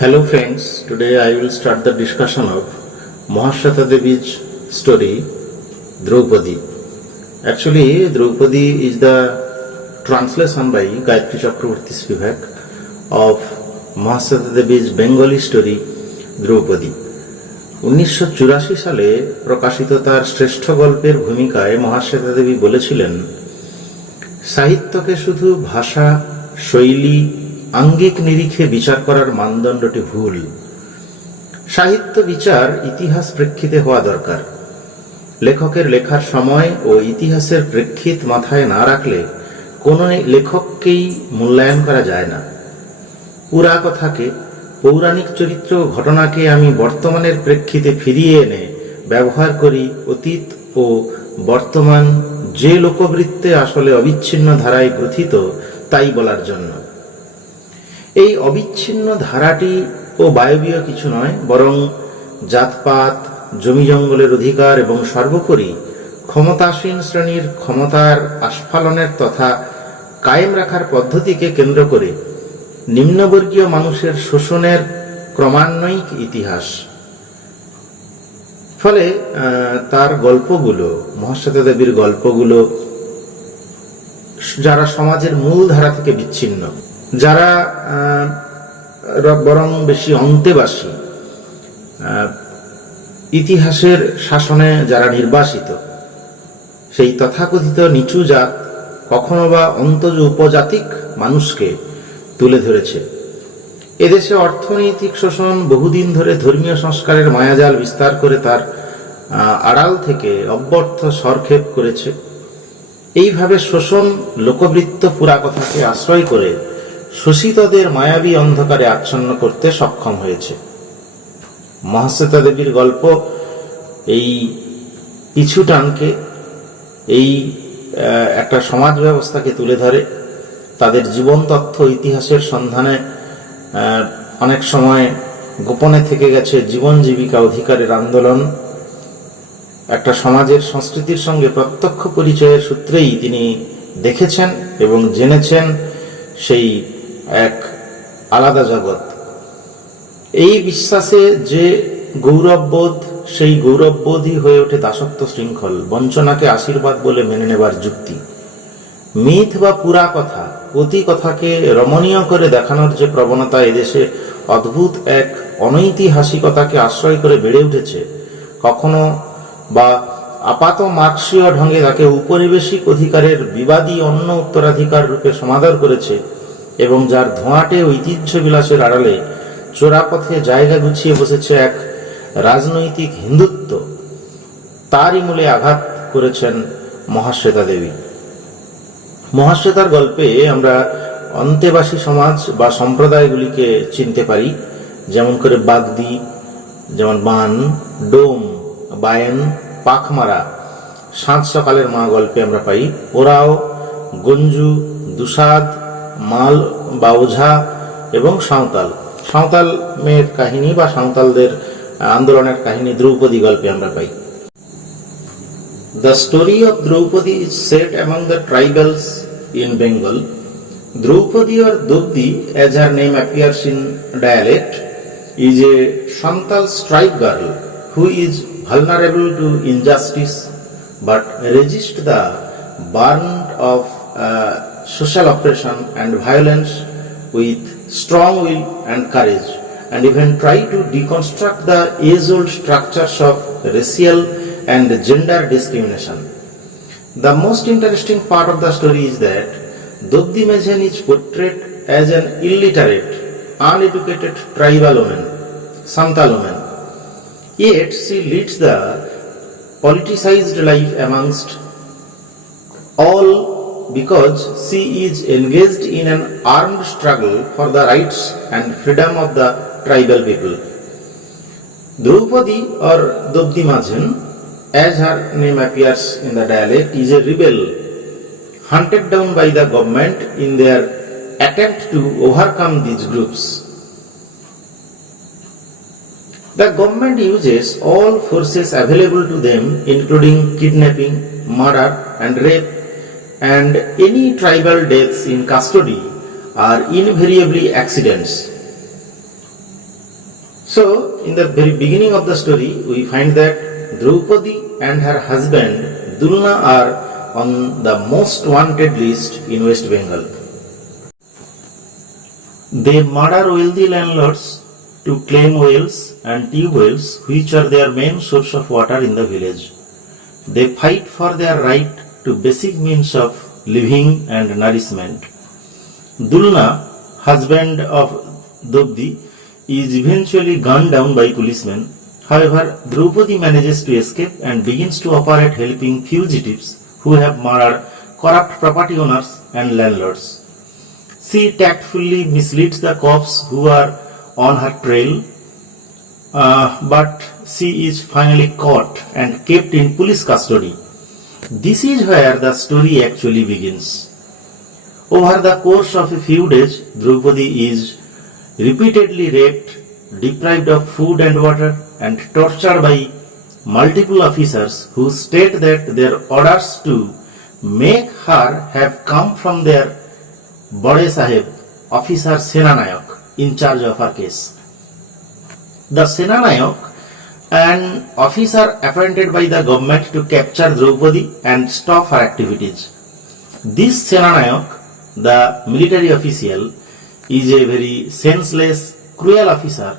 Hello friends, today I will start the discussion of Mahashweta Devi's story Draupadi. Actually, Draupadi is the translation by Gayatri Chakraborty Spivak of Mahashweta Devi's Bengali story Draupadi. 1984 সালে প্রকাশিত তার শ্রেষ্ঠ গল্পের ভূমিকায় মহাশ্বেতা দেবী বলেছিলেন, সাহিত্যকে শুধু ভাষা, শৈলী, আঙ্গিক নিরিখে বিচার করার মানদণ্ডটি ভুল। সাহিত্য বিচার ইতিহাস প্রেক্ষিতে হওয়া দরকার। লেখকের লেখার সময় ও ইতিহাসের প্রেক্ষিত মাথায় না রাখলে কোনো লেখককেই মূল্যায়ন করা যায় না। পুরা কথাকে, পৌরাণিক চরিত্র ঘটনাকে আমি বর্তমানের প্রেক্ষিতে ফিরিয়ে এনে ব্যবহার করি অতীত ও বর্তমান যে লোকবৃত্তে আসলে অবিচ্ছিন্ন ধারায় গ্রথিত তাই বলার জন্য। এই অবিচ্ছিন্ন ধারাটি ও বায়বীয় কিছু নয়, বরং জাতপাত, জমি জঙ্গলের অধিকার এবং সর্বোপরি ক্ষমতাসীন শ্রেণীর ক্ষমতার আস্ফালনের তথা কায়েম রাখার পদ্ধতিকে কেন্দ্র করে নিম্নবর্গীয় মানুষের শোষণের ক্রমান্বয়িক ইতিহাস। ফলে তার গল্পগুলো, মহাশ্বেতা দেবীর গল্পগুলো, যারা সমাজের মূল ধারা থেকে বিচ্ছিন্ন, যারা বরং বেশি অন্তেবাসী, ইতিহাসের শাসনে যারা নির্বাসিত, সেই তথাকথিত নিচু জাত, কখনো বা অন্তজ উপজাতিক মানুষকে তুলে ধরেছে। এদেশে অর্থনৈতিক শোষণ বহুদিন ধরে ধর্মীয় সংস্কারের মায়াজাল বিস্তার করে তার আড়াল থেকে অব্যর্থ সরক্ষেপ করেছে। এইভাবে শোষণ লোকবৃত্ত পুরা কথাকে আশ্রয় করে শোষিতদের মায়াবী অন্ধকারে আচ্ছন্ন করতে সক্ষম হয়েছে। মহাশ্বেতা দেবীর গল্প এই পিছু টানকে, এই একটা সমাজ ব্যবস্থাকে তুলে ধরে। তাদের জীবন তথ্য ইতিহাসের সন্ধানে অনেক সময় গোপনে থেকে গেছে জীবন জীবিকা অধিকারের আন্দোলন। একটা সমাজের সংস্কৃতির সঙ্গে প্রত্যক্ষ পরিচয়ের সূত্রেই তিনি দেখেছেন এবং জেনেছেন সেই এক আলাদা জগৎ। এই বিশ্বাসে যে গৌরববোধ, সেই গৌরববোধই হয়ে ওঠে দাসত্ব শৃঙ্খল, বঞ্চনাকে আশীর্বাদ বলে মেনে নেবার যুক্তি। মিথ বা পুরা কথা, অতি কথাকে রমণীয় করে দেখানোর যে প্রবণতা এদেশে অদ্ভুত এক অনৈতিহাসিকতাকে আশ্রয় করে বেড়ে উঠেছে, কখনো বা আপাত মার্ক্সীয় ঢঙ্গে তাকে উপনিবেশিক অধিকারের বিবাদী অন্য উত্তরাধিকার রূপে সমাদর করেছে এবং যার ধোঁয়াটে ঐতিহ্য বিলাসের আড়ালে চোরাপথে জায়গা গুছিয়ে বসেছে এক রাজনৈতিক হিন্দুত্ব, তারই মূলে আঘাত করেছেন মহাশ্বেতা দেবী। মহাশ্বেতার গল্পে আমরা অন্তেবাসী সমাজ বা সম্প্রদায়গুলিকে চিনতে পারি, যেমন করে বাগদি, যেমন বান, ডোম, বায়েন, পাখমারা, সাত সকালের মা গল্পে আমরা পাই। ওরাও, গঞ্জু, দুসাদ, মাল বা ওঝা এবং সাঁওতাল মেয়ের কাহিনী বা সাঁওতালদের আন্দোলনের কাহিনী দ্রৌপদী গল্পে আমরা পাই। The story of Draupadi is set among the tribals in Bengal. Draupadi or Dobdi, as her name appears in dialect, is a Santal tribe girl who is vulnerable to injustice but resists the burden of social oppression and violence with strong will and courage, and even try to deconstruct the age-old structures of racial and gender discrimination. The most interesting part of the story is that Dobdi Mejen is portrayed as an illiterate, uneducated tribal woman, Santal woman. Yet she leads the politicized life amongst all because she is engaged in an armed struggle for the rights and freedom of the tribal people. Draupadi or Dobdi Mejen, as her name appears in the dialect, is a rebel hunted down by the government in their attempt to overcome these groups. The government uses all forces available to them, including kidnapping, murder and rape, and any tribal deaths in custody are invariably accidents. So, in the very beginning of the story, we find that Draupadi and her husband Dulna are on the most wanted list in West Bengal. They murder wealthy landlords to claim wells and tube wells, which are their main source of water in the village. They fight for their right to basic means of living and nourishment. Dulna, husband of Dobdi, is eventually gunned down by policemen. However, Draupadi manages to escape and begins to operate, helping fugitives who have murdered corrupt property owners and landlords. She tactfully misleads the cops who are on her trail, but she is finally caught and kept in police custody. This is where the story actually begins. Over the course of a few days, Draupadi is repeatedly raped, deprived of food and water, and tortured by multiple officers who state that their orders to make her have come from their Bade Saheb, officer Senanayak, in charge of her case. The Senanayak, an officer appointed by the government to capture Draupadi and stop her activities. This Senanayak, the military official, is a very senseless, cruel officer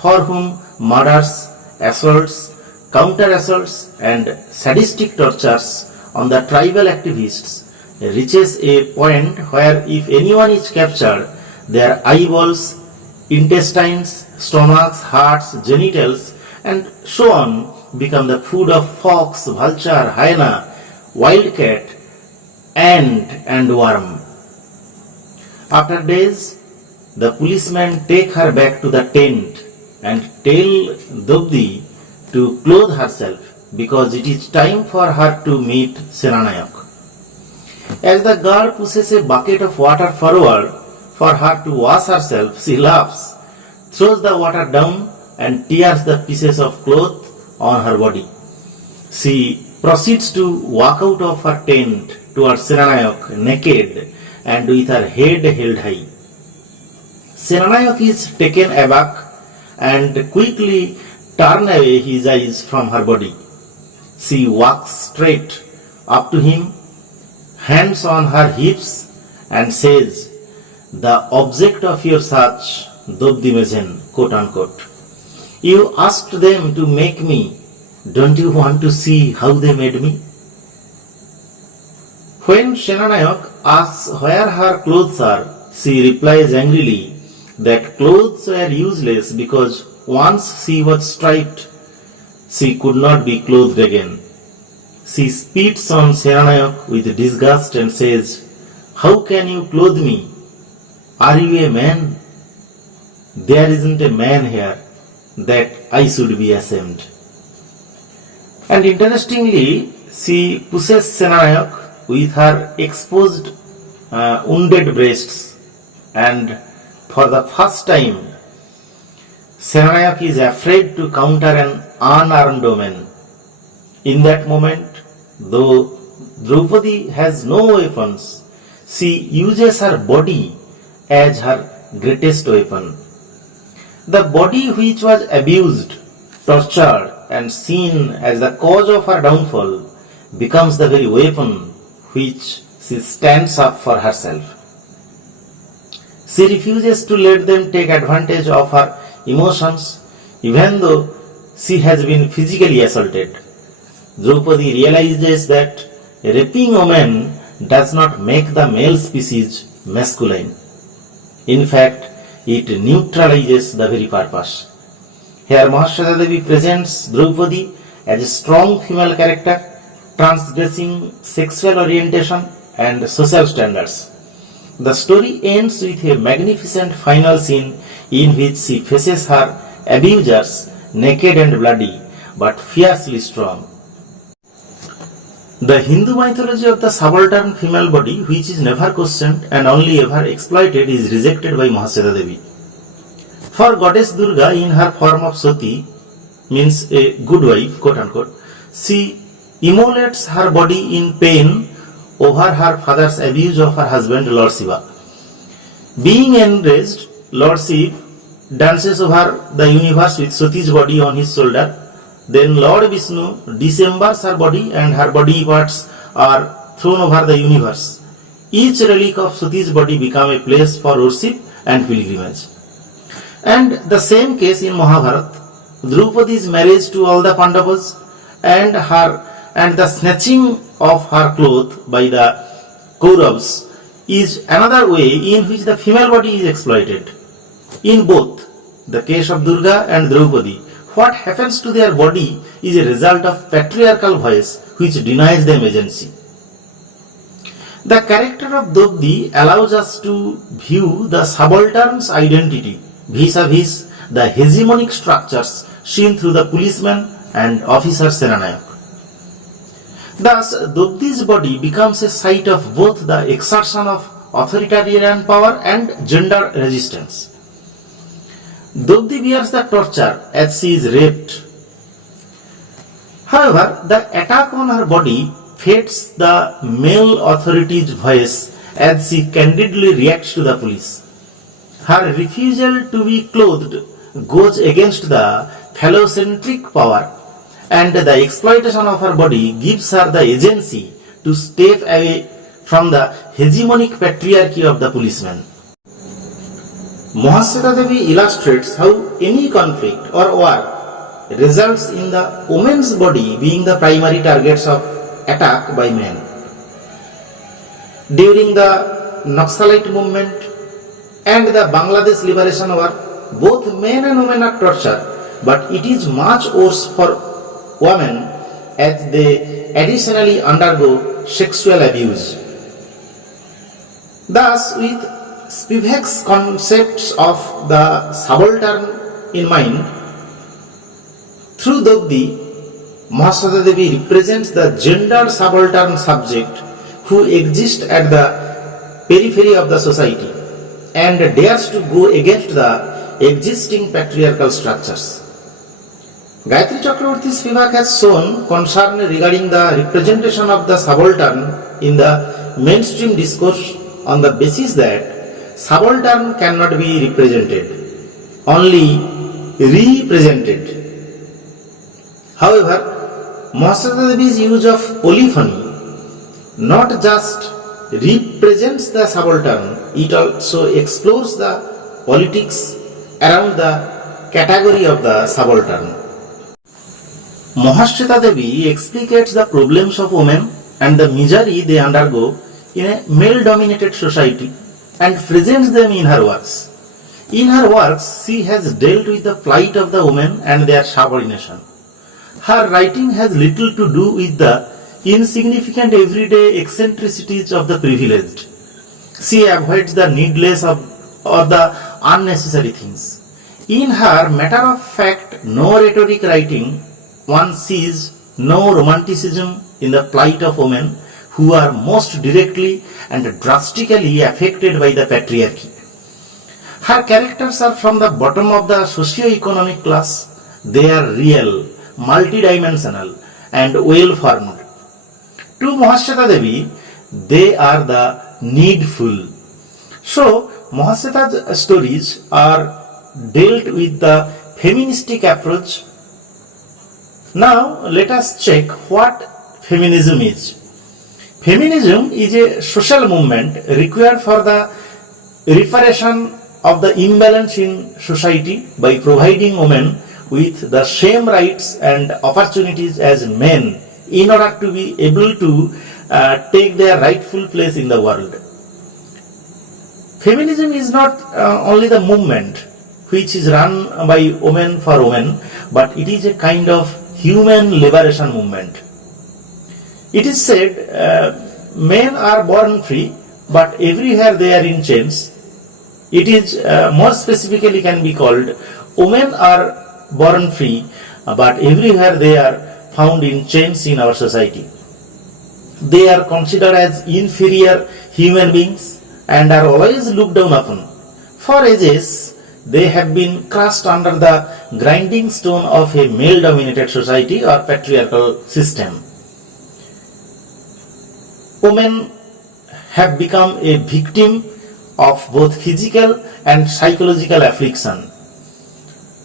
for whom murders, assaults, counter-assaults and sadistic tortures on the tribal activists reaches a point where if anyone is captured, their eyeballs, intestines, stomachs, hearts, genitals and so on become the food of fox, vulture, hyena, wildcat, ant and worm. After days, the policemen take her back to the tent and tell Dobdi to clothe herself because it is time for her to meet Senanayak. As the girl pushes a bucket of water forward for her to wash herself, she laughs, throws the water down and tears the pieces of cloth on her body. She proceeds to walk out of her tent towards Senanayak naked and with her head held high. Senanayak is taken aback and quickly turns away his eyes from her body. She walks straight up to him, hands on her hips and says, "The object of your search, Dobdi Mezen, quote unquote. You asked them to make me. Don't you want to see how they made me?" When Senanayak asks where her clothes are, she replies angrily that clothes were useless because once she was striped, she could not be clothed again. She spits on Senanayak with disgust and says, "How can you clothe me? Are you a man? There isn't a man here that I should be ashamed." And interestingly, she pushes Senanayak with her exposed wounded breasts, and for the first time, Senanayak is afraid to counter an unarmed woman. In that moment, though Draupadi has no weapons, she uses her body as her greatest weapon. The body which was abused, tortured and seen as the cause of her downfall becomes the very weapon which she stands up for herself. She refuses to let them take advantage of her emotions even though she has been physically assaulted. Draupadi realizes that raping a woman does not make the male species masculine. In fact, it neutralizes the very purpose. Here Mahasweta Devi presents Draupadi as a strong female character, transgressing sexual orientation and social standards. The story ends with a magnificent final scene in which she faces her abusers naked and bloody, but fiercely strong. The Hindu mythology of the subaltern female body, which is never questioned and only ever exploited, is rejected by Mahasweta Devi. For goddess Durga in her form of Sati, means a good wife, quote unquote, she immolates her body in pain over her father's abuse of her husband Lord Shiva. Being enraged, Lord Shiva dances over the universe with Sati's body on his shoulder. Then Lord Vishnu disembowels her body and her body parts are thrown over the universe. Each relic of Sati's body become a place for worship and pilgrimage. And the same case in Mahabharata, Draupadi's marriage to all the Pandavas and the snatching of her clothes by the Kauravas is another way in which the female body is exploited. In both the case of Durga and Draupadi, what happens to their body is a result of patriarchal voice which denies them agency. The character of Draupadi allows us to view the subaltern's identity vis-a-vis the hegemonic structures seen through the policeman and officer Senanayak. Thus, Draupadi's body becomes a site of both the exertion of authoritarian power and gender resistance. Draupadi bears the torture as she is raped. However, the attack on her body fades the male authority's voice as she candidly reacts to the police. Her refusal to be clothed goes against the phallocentric power, and the exploitation of her body gives her the agency to step away from the hegemonic patriarchy of the policeman. Mahasweta Devi illustrates how any conflict or war results in the woman's body being the primary targets of attack by men. During the Naxalite movement and the Bangladesh Liberation War, both men and women are tortured, but it is much worse for women as they additionally undergo sexual abuse. Thus, with Spivak's concepts of the subaltern in mind, through Draupadi, Mahasweta Devi represents the gender subaltern subject who exists at the periphery of the society and dares to go against the existing patriarchal structures. Gayatri Chakravarti's Spivak has shown concern regarding the representation of the subaltern in the mainstream discourse on the basis that subaltern cannot be represented, only represented. However, Mahasweta Devi's use of polyphony not just represents the subaltern, it also explores the politics around the category of the subaltern. Mahasweta Devi explicates the problems of women and the misery they undergo in a male-dominated society and presents them in her works. In her works, she has dealt with the plight of the women and their subordination. Her writing has little to do with the insignificant everyday eccentricities of the privileged. She avoids the needless or the unnecessary things. In her matter-of-fact, no rhetoric writing, one sees no romanticism in the plight of women who are most directly and drastically affected by the patriarchy. Her characters are from the bottom of the socio-economic class. They are real, multidimensional, and well-formed. To Mahasweta Devi, they are the needful. So, Mahasweta's stories are dealt with the feministic approach. Now, let us check what feminism is. Feminism is a social movement required for the reparation of the imbalance in society by providing women with the same rights and opportunities as men in order to be able to take their rightful place in the world. Feminism is not only the movement which is run by women for women, but it is a kind of human liberation movement. It is said men are born free, but everywhere they are in chains. It is more specifically can be called women are born free, but everywhere they are found in chains in our society. They are considered as inferior human beings and are always looked down upon. For ages, they have been crushed under the grinding stone of a male-dominated society or patriarchal system. Women have become a victim of both physical and psychological affliction.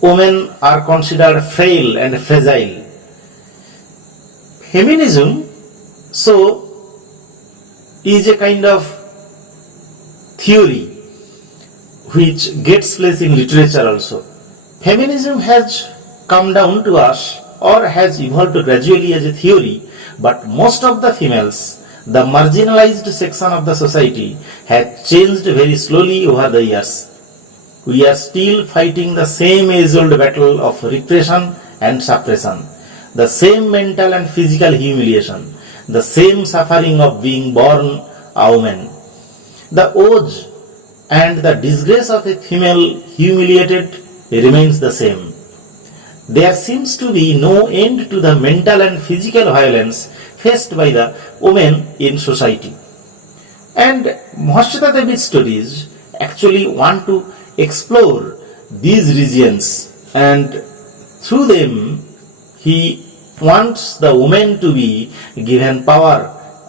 women are considered frail and fragile. Feminism, so, is a kind of theory which gets place in literature also. Feminism has come down to us or has evolved gradually as a theory, but most of the females, the marginalized section of the society, has changed very slowly over the years. We are still fighting the same age-old battle of repression and suppression, the same mental and physical humiliation, the same suffering of being born a woman. The oath and the disgrace of a female humiliated remains the same. There seems to be no end to the mental and physical violence faced by the women in society. And Mahashweta Devi's stories actually want to explore these regions, and through them he wants the women to be given power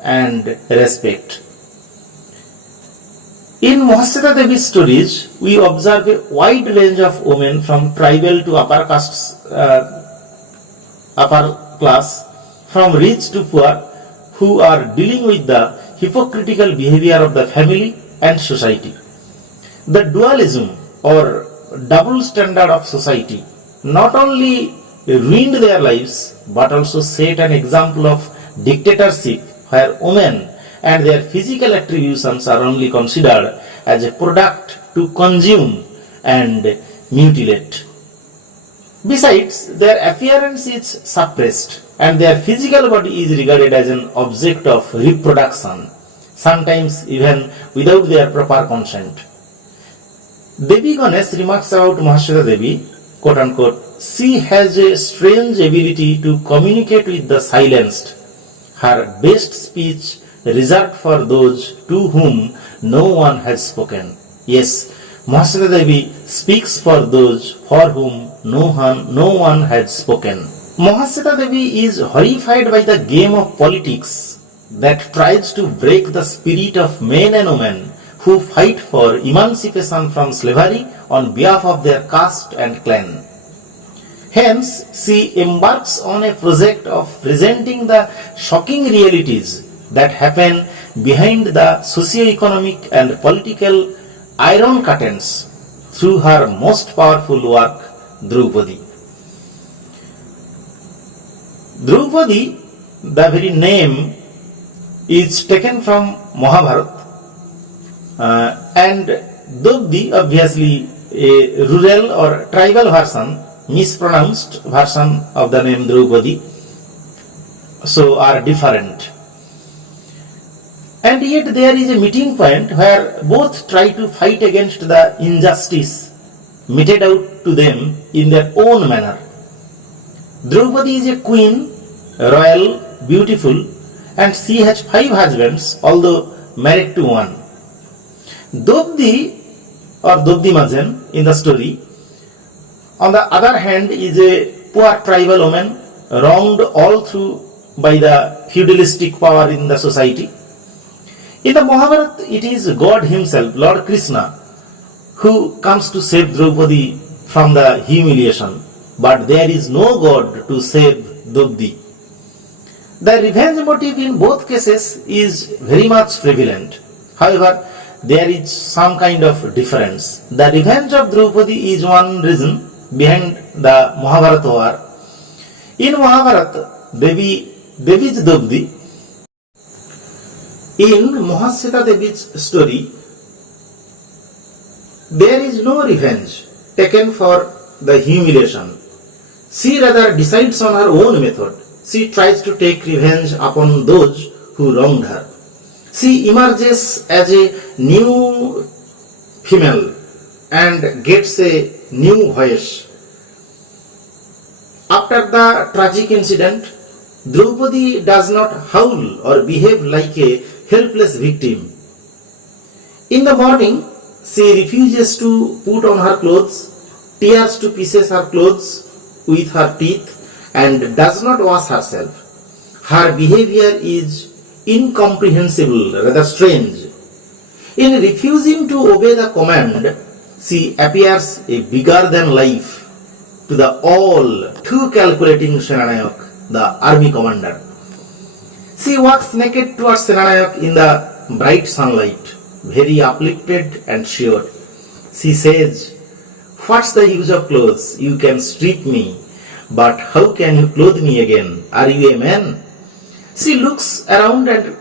and respect. In Mahashweta Devi's stories, we observe a wide range of women from tribal to upper class, from rich to poor, who are dealing with the hypocritical behavior of the family and society. The dualism or double standard of society not only ruined their lives but also set an example of dictatorship where women and their physical attributions are only considered as a product to consume and mutilate. Besides, their appearance is suppressed and their physical body is regarded as an object of reproduction, sometimes even without their proper consent. Devi Ganesh remarks about Mahashweta Devi, quote unquote, she has a strange ability to communicate with the silenced. Her best speech reserved for those to whom no one has spoken. Yes, Mahashweta Devi speaks for those for whom no one had spoken. Mahashweta Devi is horrified by the game of politics that tries to break the spirit of men and women who fight for emancipation from slavery on behalf of their caste and clan. Hence, she embarks on a project of presenting the shocking realities that happen behind the socio-economic and political iron curtains through her most powerful work, Draupadi. Draupadi, the very name, is taken from Mahabharata, and Draupadi, obviously a rural or tribal version, mispronounced version of the name Draupadi, so are different. And yet there is a meeting point where both try to fight against the injustice meted out to them in their own manner. Draupadi is a queen, royal, beautiful, and she has 5 husbands, although married to one. Draupadi or Draupadimajan in the story, on the other hand, is a poor tribal woman, wronged all through by the feudalistic power in the society. In the Mahabharata, it is God himself, Lord Krishna, who comes to save Draupadi from the humiliation. But there is no God to save Draupadi. The revenge motive in both cases is very much prevalent. However, there is some kind of difference. The revenge of Draupadi is one reason behind the Mahabharata war. In Mahabharata, Devi's Draupadi. In Mahashweta Devi's story, there is no revenge taken for the humiliation. She rather decides on her own method. She tries to take revenge upon those who wronged her. She emerges as a new female and gets a new voice. After the tragic incident, Draupadi does not howl or behave like a helpless victim. In the morning, she refuses to put on her clothes, tears to pieces her clothes with her teeth, and does not wash herself. Her behavior is incomprehensible, rather strange. In refusing to obey the command, she appears a bigger than life, to the all too calculating Senanayak, the army commander. She walks naked towards Senanayak in the bright sunlight, very uplifted and sure. She says, "What's the use of clothes? You can strip me, but how can you clothe me again? Are you a man?" She looks around and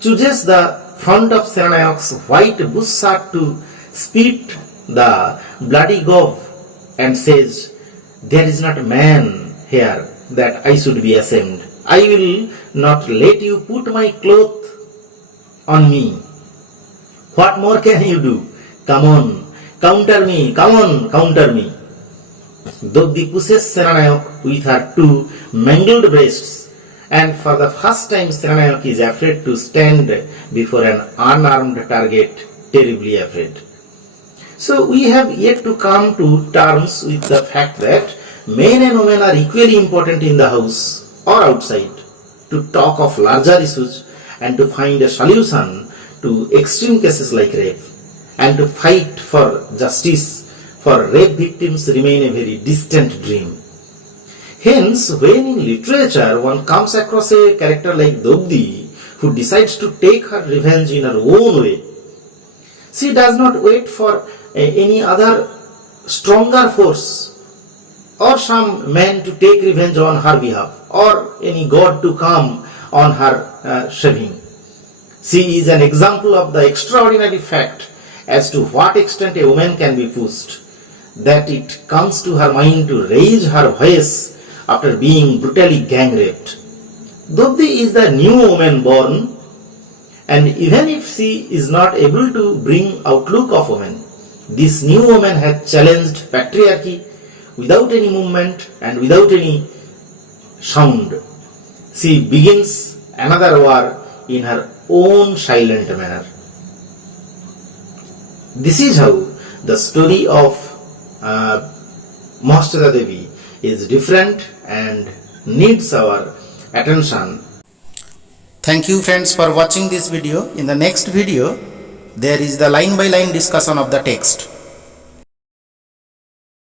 chooses the front of Senanayak's white bush-shirt to spit the bloody gove and says, "There is not a man here that I should be ashamed. I will not let you put my cloth on me. What more can you do? Come on, counter me, come on, counter me." Dobdi pushes Senanayak with her two mangled breasts, and for the first time Senanayak is afraid to stand before an unarmed target, terribly afraid. So we have yet to come to terms with the fact that men and women are equally important in the house or outside, to talk of larger issues and to find a solution to extreme cases like rape, and to fight for justice for rape victims remain a very distant dream. Hence, when in literature one comes across a character like Dobdi who decides to take her revenge in her own way, she does not wait for any other stronger force or some man to take revenge on her behalf or any god to come on her shaving. She is an example of the extraordinary fact as to what extent a woman can be pushed, that it comes to her mind to raise her voice after being brutally gang raped. Dobdi is the new woman born, and even if she is not able to bring outlook of woman, this new woman has challenged patriarchy without any movement and without any sound. She begins another war in her own silent manner. This is how the story of Mahasweta Devi is different and needs our attention. Thank you friends for watching this video. In the next video, there is the line by line discussion of the text.